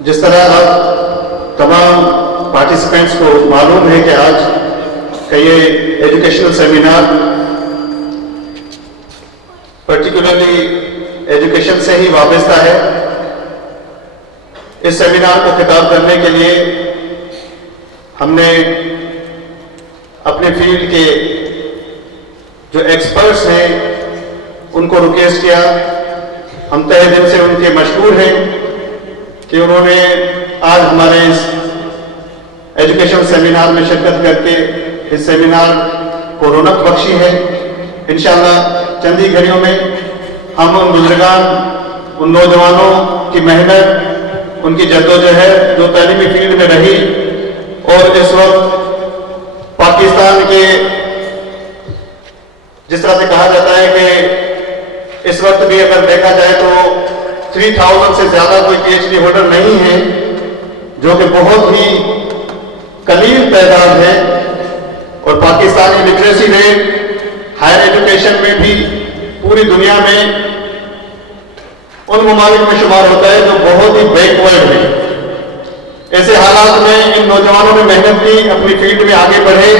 جس طرح اب تمام پارٹیسپینٹس کو معلوم ہے کہ آج کا یہ ایجوکیشنل سیمینار پرٹیکولرلی ایجوکیشن سے ہی وابستہ ہے. اس سیمینار کو خطاب کرنے کے لیے ہم نے اپنے فیلڈ کے جو ایکسپرٹس ہیں ان کو ریکویسٹ کیا. ہم تہہ دل سے ان کے مشکور ہیں کہ انہوں نے آج ہمارے اس ایجوکیشن سیمینار میں شرکت کر کے اس سیمینار کو رونق بخشی ہے. انشاءاللہ چند ہی گھڑیوں میں ہم ان بزرگان، ان نوجوانوں کی محنت، ان کی جدوجہد جو تعلیمی فیلڈ میں رہی اور اس وقت پاکستان کے جس طرح سے کہا جاتا ہے کہ اس وقت بھی اگر دیکھا جائے تو 3000 سے زیادہ کوئی پی ایچ ڈی ہولڈر نہیں ہے، جو کہ بہت ہی قلیل تعداد ہے. اور Pakistani literacy rate higher education میں بھی پوری دنیا میں ان ممالک میں شمار ہوتا ہے جو بہت ہی بیکورڈ ہے. ایسے حالات میں ان نوجوانوں نے محنت کی، اپنی فیلڈ میں آگے بڑھے،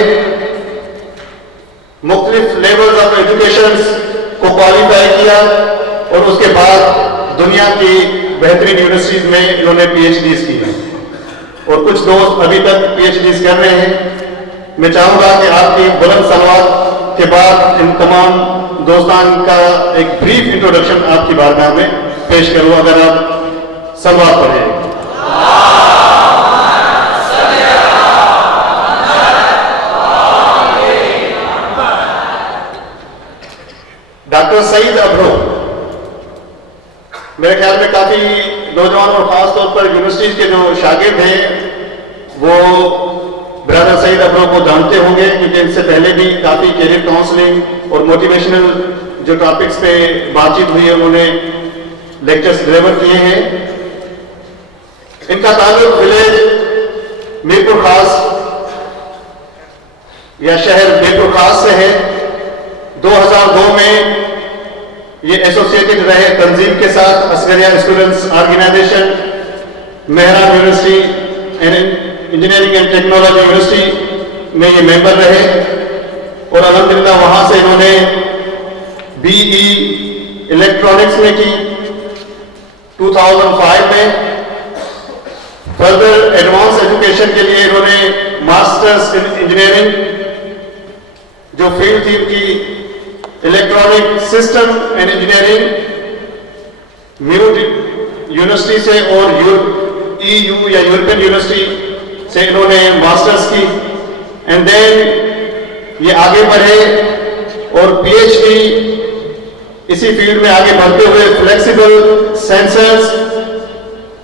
مختلف لیولز آف ایجوکیشن کو کوالیفائی کیا اور اس کے بعد دنیا کی بہترین یونیورسٹیز میں انہوں نے پی ایچ ڈیز کی ہیں اور کچھ دوست ابھی تک پی ایچ ڈیز کر رہے ہیں. میں چاہوں گا کہ آپ کی بلند سلوات کے بعد ان تمام دوستان کا ایک بریف انٹروڈکشن آپ کی بارگاہ میں پیش کروں. اگر آپ سلوات پڑھیں. ڈاکٹر سعید ابرو میرے خیال میں کافی نوجوان اور خاص طور پر یونیورسٹیز کے جو شاگرد ہیں وہ برادر سعید ابرو کو جانتے ہوں گے، کیونکہ ان سے پہلے بھی کافی کیریئر کاؤنسلنگ اور موٹیویشنل جو ٹاپکس پہ بات چیت ہوئی ہے انہوں نے لیکچرز ڈلیور کیے ہیں. ان کا تعلق ولیج میرپور خاص یا شہر میرپور خاص سے ہے. 2002 میں یہ ایسوسیٹڈ رہے تنظیم کے ساتھ Askariya students organization, Mehran university engineering and technology university میں یہ ممبر رہے اور الحمدللہ وہاں سے انہوں نے بی ای الیکٹرانکس میں کی 2005 میں. فردر ایڈوانس ایجوکیشن کے لیے انہوں نے ماسٹرز ان انجینئرنگ جو فیلڈ تھی کی electronic system and engineering mute university سے اور ای یو یا یورپین یونیورسٹی سے انہوں نے ماسٹرز کی. اینڈ دین یہ آگے بڑھے اور پی ایچ ڈی اسی فیلڈ میں آگے بڑھتے ہوئے فلیکسیبل سینسرز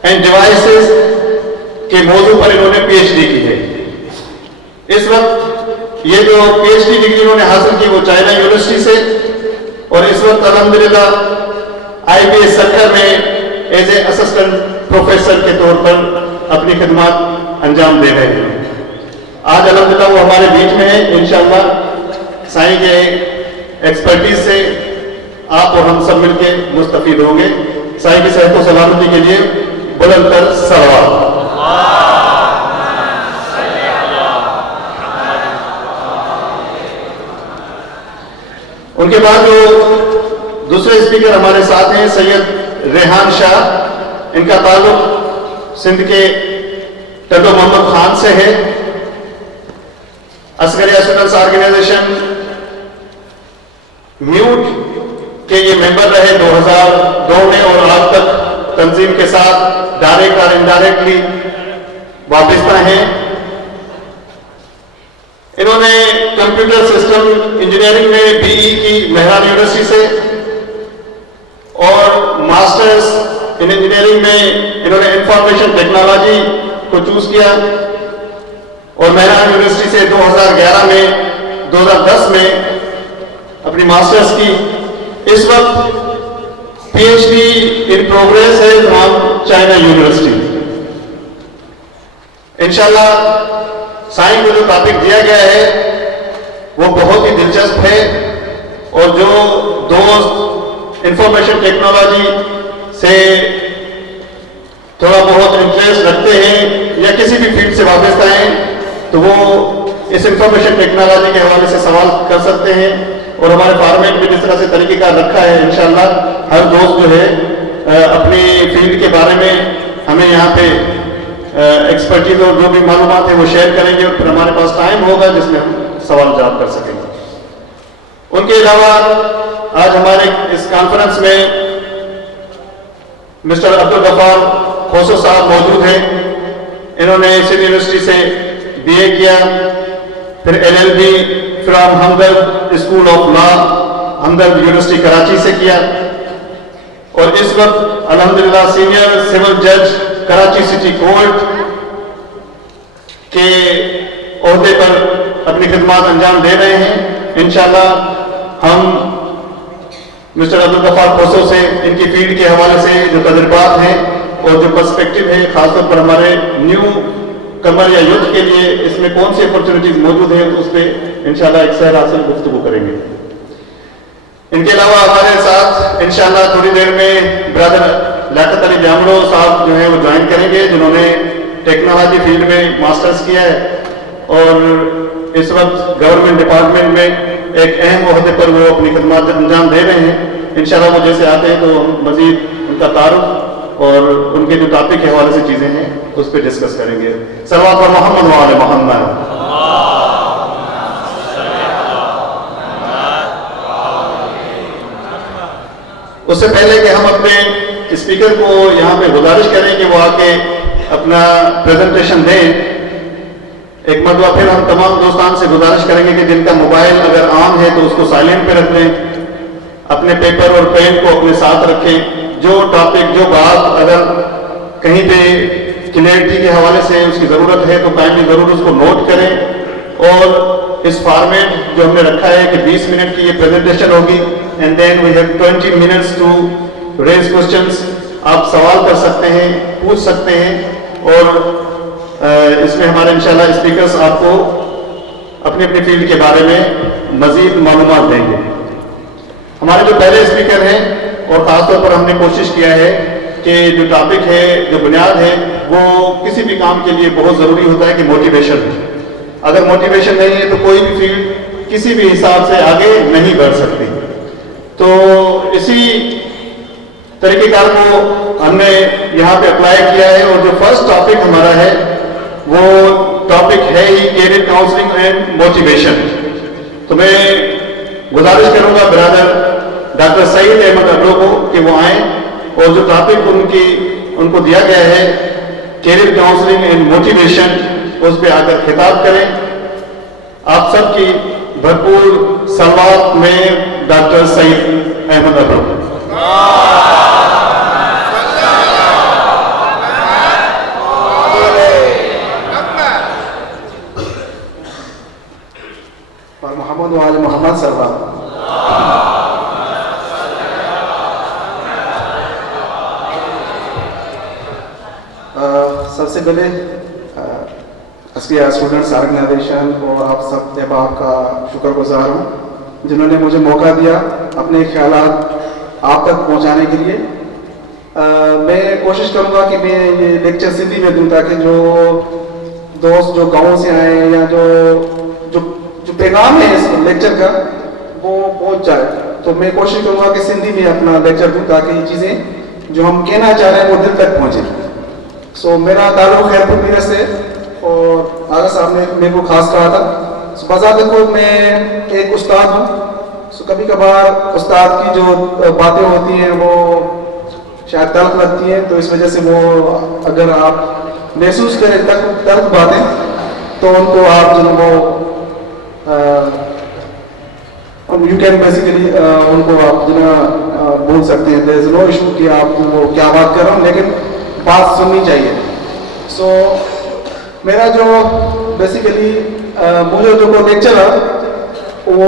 اینڈ ڈیوائسز کے موضوع پر انہوں نے پی ایچ ڈی کی ہے. اس وقت یہ جو پی ایچ ڈی ڈگری انہوں نے حاصل کی وہ چائنا یونیورسٹی سے اور اس وقت الحمدللہ آئی بی ایس سیکٹر میں ایز اے اسسٹنٹ پروفیسر کے طور پر اپنی خدمات انجام دے رہے ہیں. آج الحمدللہ وہ ہمارے بیچ میں ہیں. انشاءاللہ سائیں کے ایکسپرٹیز سے آپ اور ہم سب مل کے مستفید ہوں گے. سائیں کی صحت و سلامتی کے لیے بلند تر صلوات. ان کے بعد جو دوسرے اسپیکر ہمارے ساتھ ہیں سید ریحان شاہ. ان کا تعلق سندھ کے ٹڈو محمد خان سے ہے. عسکریہ اسٹوڈنٹس آرگنائزیشن میوٹ کے یہ ممبر رہے 2002 میں اور آج تک تنظیم کے ساتھ ڈائریکٹ اور انڈائریکٹلی وابستہ ہیں. انہوں نے کمپیوٹر سسٹم انجینئرنگ میں بی ای کی مہران یونیورسٹی سے اور ماسٹرز ان انجینئرنگ میں انہوں نے انفارمیشن ٹیکنالوجی کو چوز کیا اور مہران یونیورسٹی سے 2010 میں اپنی ماسٹرز کی. اس وقت پی ایچ ڈی ان پروگریس ہے فرام چائنا یونیورسٹی. انشاءاللہ سائن کو جو ٹاپک دیا گیا ہے وہ بہت ہی دلچسپ ہے اور جو دوست انفارمیشن ٹیکنالوجی سے थोड़ा बहुत इंटरेस्ट रखते हैं या किसी भी फील्ड से वाबस्ता हैं तो वो इस इंफॉर्मेशन टेक्नोलॉजी के हवाले से सवाल कर सकते हैं। और हमारे फॉर्मेट में जिस तरह से तरीक़ेकार रखा है, इंशाल्लाह हर दोस्त जो है अपनी फील्ड के बारे में हमें यहाँ पे एक्सपर्टीज और जो भी मालूमात है वो शेयर करेंगे और फिर हमारे पास टाइम होगा जिसमें हम सवाल जवाब कर सकेंगे। उनके अलावा आज हमारे इस कॉन्फ्रेंस में मिस्टर अब्दुल गफ्फार खोसो साहब मौजूद हैं। इन्होंने सिंध यूनिवर्सिटी से बीए किया, फिर LLB from Hamdard school of law Hamdard university Karachi से किया और इस वक्त अल्हम्दुलिल्लाह सीनियर सिविल जज कराची सिटी कोर्ट के ओहदे पर अपनी खिदमत अंजाम दे रहे हैं। इंशाल्लाह हम मिस्टर अब्दुल गफ्फार खोसो से इनकी फील्ड के हवाले से जो तजुर्बात हैं और जो पर्सपेक्टिव है खासतौर पर हमारे न्यू कमर या युद्ध के लिए इसमें कौन सी अपॉर्चुनिटीज मौजूद है उस पर इंशाल्लाह एक सैर हासिल गुफ्तगू करेंगे। इनके अलावा हमारे साथ इंशाल्लाह थोड़ी देर में ब्रदर लियाकत अली जामलो साहब जो है वो ज्वाइन करेंगे, जिन्होंने टेक्नोलॉजी फील्ड में मास्टर्स किया है और इस वक्त गवर्नमेंट डिपार्टमेंट में एक अहम ओहदे पर वो अपनी खिदमत अंजाम दे रहे हैं। इंशाल्लाह वो जैसे आते हैं तो हम मजीद उनका तारुफ और उनके जो टॉपिक के हवाले से चीज़ें हैं उस पर डिस्कस करेंगे। सल्लल्लाहु अलैहि मोहम्मद व आले मोहम्मद। उससे पहले कि हम अपने स्पीकर को यहाँ पे गुजारिश करें कि वो आके अपना प्रेजेंटेशन दें, एक मरतबा फिर हम तमाम दोस्तान से गुजारिश करेंगे कि जिनका मोबाइल अगर ऑन है तो उसको साइलेंट पे रख लें, अपने पेपर और पेन को अपने साथ रखें। जो टॉपिक जो बात अगर कहीं पे क्लियरिटी के हवाले से उसकी ज़रूरत है तो काइंडली ज़रूर उसको नोट करें। और इस फॉर्मेट जो हमने रखा है कि 20 मिनट की ये प्रेजेंटेशन होगी and then we have 20 minutes to raise questions. आप सवाल कर सकते हैं, पूछ सकते हैं और इसमें हमारे इंशाल्लाह स्पीकर्स आपको अपनी अपनी फील्ड के बारे में मजीद मालूमात देंगे। हमारे जो पहले स्पीकर हैं और ख़ासतौर पर हमने कोशिश किया है कि जो टॉपिक है, जो बुनियाद है, वो किसी भी काम के लिए बहुत ज़रूरी होता है कि मोटिवेशन है। अगर मोटिवेशन नहीं है तो कोई भी फील्ड किसी भी हिसाब से आगे नहीं बढ़ सकती। तो इसी तरीक़ेकार को हमने यहाँ पे अप्लाई किया है और जो फर्स्ट टॉपिक हमारा है वो टॉपिक है ही कैरियर काउंसलिंग एंड मोटिवेशन। तो मैं गुजारिश करूँगा ब्रदर डॉक्टर सईद अहमद अब्रो को कि वो आएँ और जो टॉपिक उनको दिया गया है कैरियर काउंसलिंग एंड मोटिवेशन उस पर आकर खिताब करें। आप सबकी भरपूर सलावत में डॉक्टर सईद अहमद अब्रो। और मोहम्मद वाले मोहम्मद सल्लल्लाहु। सबसे पहले अस्किया स्टूडेंट्स ऑर्गेनाइजेशन और आप सब तहबाब का शुक्रगुजार हूँ जिन्होंने मुझे मौका दिया अपने ख्यालात आप तक पहुँचाने के लिए। मैं कोशिश करूँगा कि मैं ये लेक्चर सिंधी में दूँ ताकि जो दोस्त जो गाँव से आए या जो पैगाम है इस लेक्चर का वो पहुँच जाए। तो मैं कोशिश करूँगा कि सिंधी में अपना लेक्चर दूँ ताकि ये चीज़ें जो हम कहना चाह रहे हैं वो दिल तक पहुँचे। सो मेरा ताल्लुक़ खैरपुर मीरत से और आगा साहब ने मेरे को खास कहा था। सो बज़ात खुद मैं एक उस्ताद हूँ। सो कभी कभार उस्ताद की जो बातें होती हैं वो शायद तल्ख लगती हैं, तो इस वजह से वो अगर आप महसूस करें तल्ख बातें तो उनको आप जो वो यू कैन बेसिकली उनको आप जो बोल सकते हैं देयर इज नो इशू कि आप वो क्या बात कर रहा हूँ, लेकिन बात सुननी चाहिए। सो मेरा जो बेसिकली मुझे जो लेक्चर है वो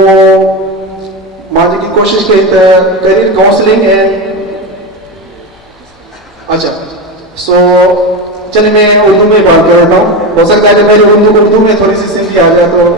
माजी की कोशिश की करियर काउंसलिंग है। अच्छा सो चलिए मैं उर्दू में बात कर देता हूँ। हो सकता है कि मेरी उर्दू में थोड़ी सी सिंधी आ जाए तो